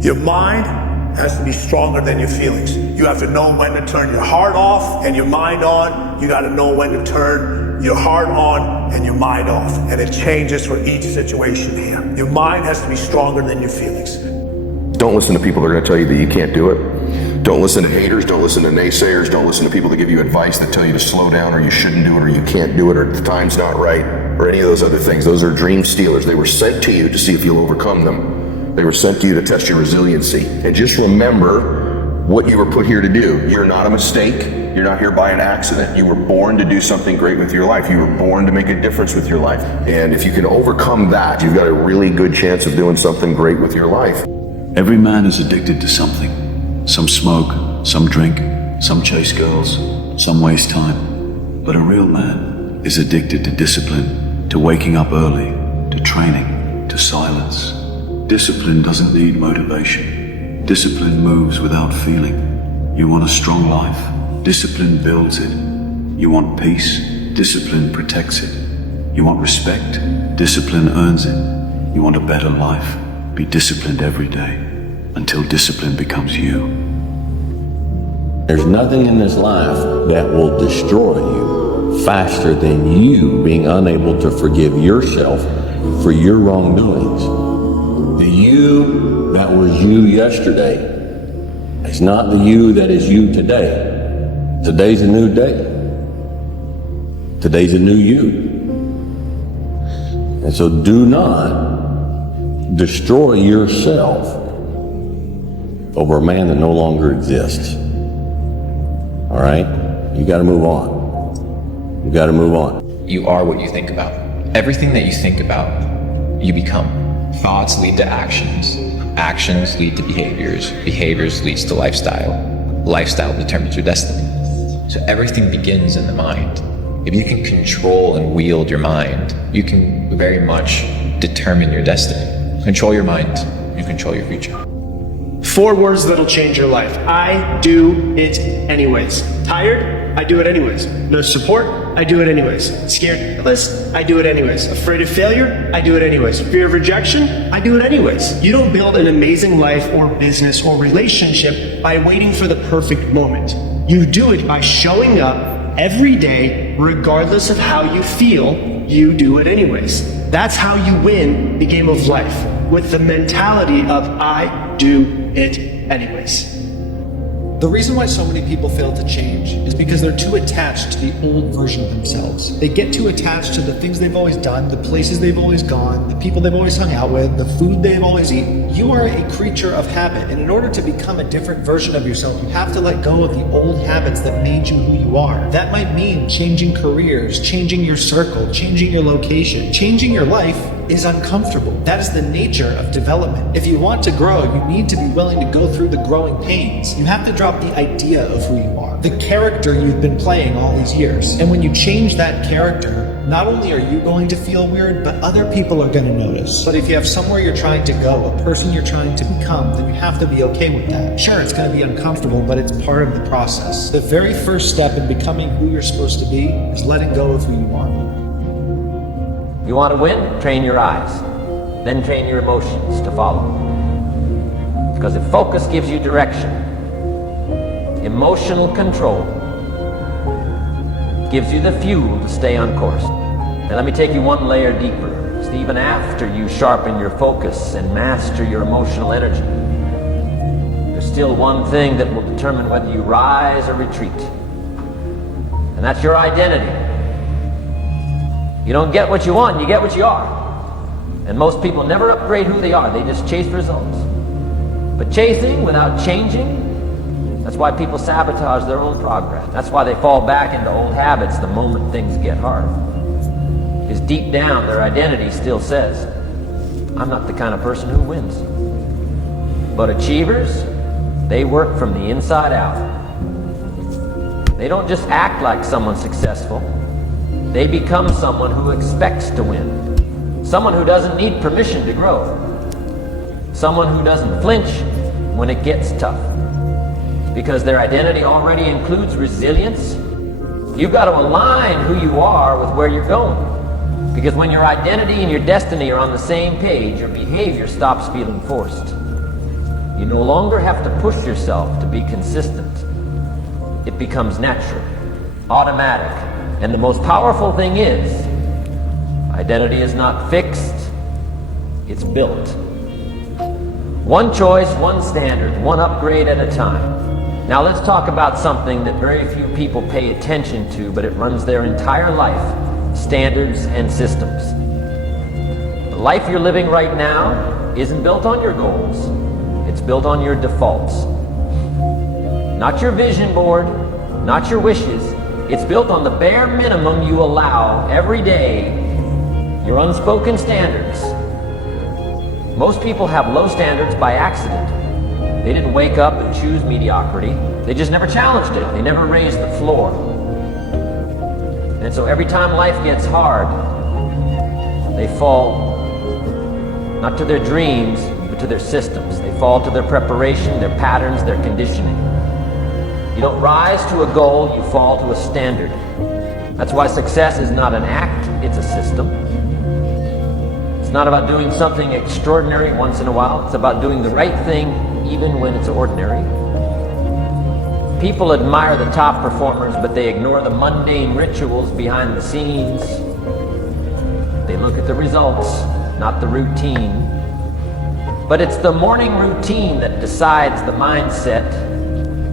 Your mind has to be stronger than your feelings. You have to know when to turn your heart off and your mind on. You got to know when to turn your heart on and your mind off. And it changes for each situation here. Your mind has to be stronger than your feelings. Don't listen to people that are going to tell you that you can't do it. Don't listen to haters. Don't listen to naysayers. Don't listen to people that give you advice that tell you to slow down or you shouldn't do it or you can't do it or the time's not right or any of those other things. Those are dream stealers. They were sent to you to see if you'll overcome them. They were sent to you to test your resiliency. And just remember what you were put here to do. You're not a mistake. You're not here by an accident. You were born to do something great with your life. You were born to make a difference with your life. And if you can overcome that, you've got a really good chance of doing something great with your life. Every man is addicted to something. Some smoke, some drink, some chase girls, some waste time. But a real man is addicted to discipline, to waking up early, to training, to silence. Discipline doesn't need motivation. Discipline moves without feeling. You want a strong life? Discipline builds it. You want peace? Discipline protects it. You want respect? Discipline earns it. You want a better life? Be disciplined every day until discipline becomes you. There's nothing in this life that will destroy you faster than you being unable to forgive yourself for your wrongdoings. The you that was you yesterday is not the you that is you today. Today's a new day. Today's a new you. And so do not destroy yourself over a man that no longer exists. All right? You got to move on. You got to move on. You are what you think about. Everything that you think about, you become. Thoughts lead to actions. Actions lead to behaviors. Behaviors leads to lifestyle. Lifestyle determines your destiny. So everything begins in the mind. If you can control and wield your mind, you can very much determine your destiny. Control your mind, you control your future. 4 words that'll change your life. I do it anyways. Tired? I do it anyways. No support? I do it anyways. Scared? I do it anyways. Afraid of failure? I do it anyways. Fear of rejection? I do it anyways. You don't build an amazing life or business or relationship by waiting for the perfect moment. You do it by showing up every day, regardless of how you feel. You do it anyways. That's how you win the game of life, with the mentality of I do it anyways. The reason why so many people fail to change is because they're too attached to the old version of themselves. They get too attached to the things they've always done, the places they've always gone, the people they've always hung out with, the food they've always eaten. You are a creature of habit, and in order to become a different version of yourself, you have to let go of the old habits that made you who you are. That might mean changing careers, changing your circle, changing your location. Changing your life is uncomfortable. That is the nature of development. If you want to grow, you need to be willing to go through the growing pains. You have to drop the idea of who you are, the character you've been playing all these years. And when you change that character, not only are you going to feel weird, but other people are going to notice. But if you have somewhere you're trying to go, a person you're trying to become, then you have to be okay with that. Sure, it's going to be uncomfortable, but it's part of the process. The very first step in becoming who you're supposed to be is letting go of who you are. You want to win? Train your eyes. Then train your emotions to follow. Because if focus gives you direction, emotional control gives you the fuel to stay on course. Now let me take you one layer deeper. See, even after you sharpen your focus and master your emotional energy, there's still one thing that will determine whether you rise or retreat. And that's your identity. You don't get what you want, you get what you are. And most people never upgrade who they are, they just chase results. But chasing without changing, that's why people sabotage their own progress. That's why they fall back into old habits the moment things get hard. Because deep down, their identity still says, I'm not the kind of person who wins. But achievers, they work from the inside out. They don't just act like someone successful. They become someone who expects to win. Someone who doesn't need permission to grow. Someone who doesn't flinch when it gets tough. Because their identity already includes resilience. You've got to align who you are with where you're going. Because when your identity and your destiny are on the same page, your behavior stops feeling forced. You no longer have to push yourself to be consistent. It becomes natural, automatic. And the most powerful thing is, identity is not fixed, it's built. One choice, one standard, one upgrade at a time. Now let's talk about something that very few people pay attention to, but it runs their entire life: standards and systems. The life you're living right now isn't built on your goals, it's built on your defaults. Not your vision board, not your wishes. It's built on the bare minimum you allow every day, your unspoken standards. Most people have low standards by accident. They didn't wake up and choose mediocrity. They just never challenged it. They never raised the floor. And so every time life gets hard, they fall not to their dreams, but to their systems. They fall to their preparation, their patterns, their conditioning. You don't rise to a goal, you fall to a standard. That's why success is not an act, it's a system. It's not about doing something extraordinary once in a while. It's about doing the right thing even when it's ordinary. People admire the top performers, but they ignore the mundane rituals behind the scenes. They look at the results, not the routine. But it's the morning routine that decides the mindset.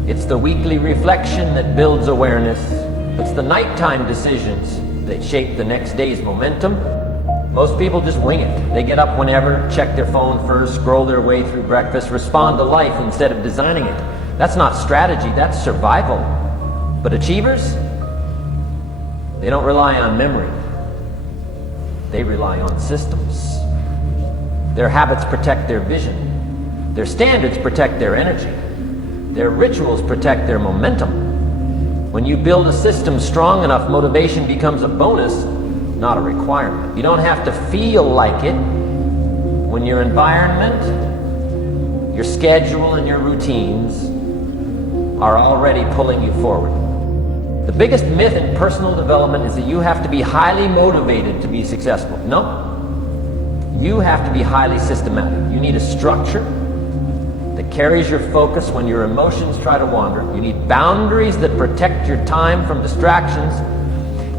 It's the weekly reflection that builds awareness. It's the nighttime decisions that shape the next day's momentum. Most people just wing it. They get up whenever, check their phone first, scroll their way through breakfast, respond to life instead of designing it. That's not strategy, that's survival. But achievers, they don't rely on memory. They rely on systems. Their habits protect their vision. Their standards protect their energy. Their rituals protect their momentum. When you build a system strong enough, motivation becomes a bonus, not a requirement. You don't have to feel like it when your environment, your schedule, and your routines are already pulling you forward. The biggest myth in personal development is that you have to be highly motivated to be successful. No. You have to be highly systematic. You need a structure that carries your focus when your emotions try to wander. You need boundaries that protect your time from distractions.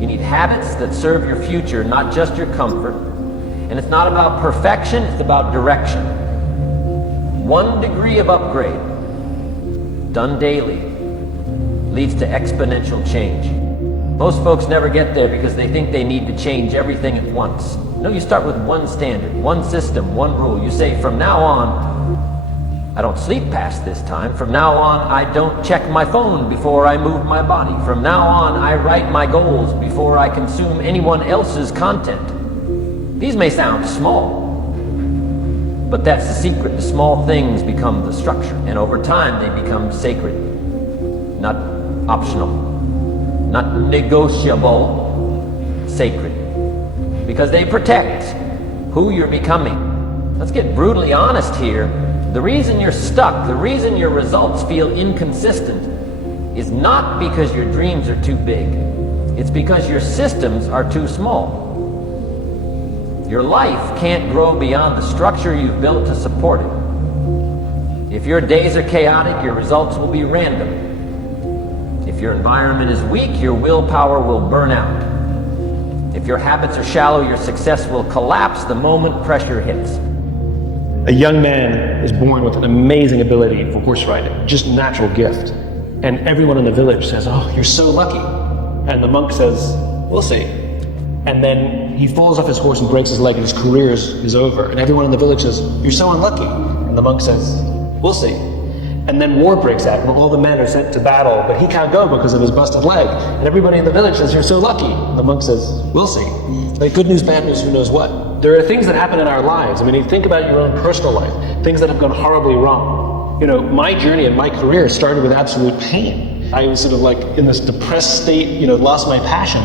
You need habits that serve your future, not just your comfort. And it's not about perfection, it's about direction. 1 degree of upgrade, done daily, leads to exponential change. Most folks never get there because they think they need to change everything at once. No, you start with one standard, one system, one rule. You say, from now on, I don't sleep past this time. From now on, I don't check my phone before I move my body. From now on, I write my goals before I consume anyone else's content. These may sound small, but that's the secret. The small things become the structure, and over time, they become sacred, not optional, not negotiable, sacred, because they protect who you're becoming. Let's get brutally honest here. The reason you're stuck, the reason your results feel inconsistent is not because your dreams are too big. It's because your systems are too small. Your life can't grow beyond the structure you've built to support it. If your days are chaotic, your results will be random. If your environment is weak, your willpower will burn out. If your habits are shallow, your success will collapse the moment pressure hits. A young man is born with an amazing ability for horse riding, just natural gift. And everyone in the village says, "Oh, you're so lucky." And the monk says, "We'll see." And then he falls off his horse and breaks his leg and his career is over. And everyone in the village says, "You're so unlucky." And the monk says, "We'll see." And then war breaks out and all the men are sent to battle, but he can't go because of his busted leg. And everybody in the village says, "You're so lucky." And the monk says, "We'll see." Like, good news, bad news, who knows what. There are things that happen in our lives. I mean, you think about your own personal life, things that have gone horribly wrong. You know, my journey and my career started with absolute pain. I was sort of like in this depressed state, lost my passion.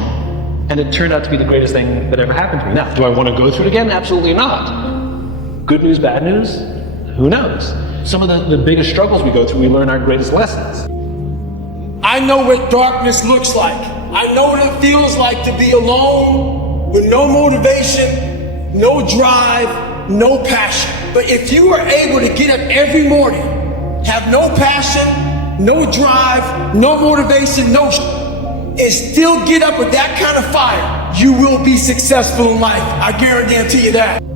And it turned out to be the greatest thing that ever happened to me. Now, do I want to go through it again? Absolutely not. Good news, bad news? Who knows? Some of the biggest struggles we go through, we learn our greatest lessons. I know what darkness looks like. I know what it feels like to be alone with no motivation, no drive, no passion. But if you are able to get up every morning have no passion, no drive, no motivation, and still get up with that kind of fire, you will be successful in life. I guarantee you that.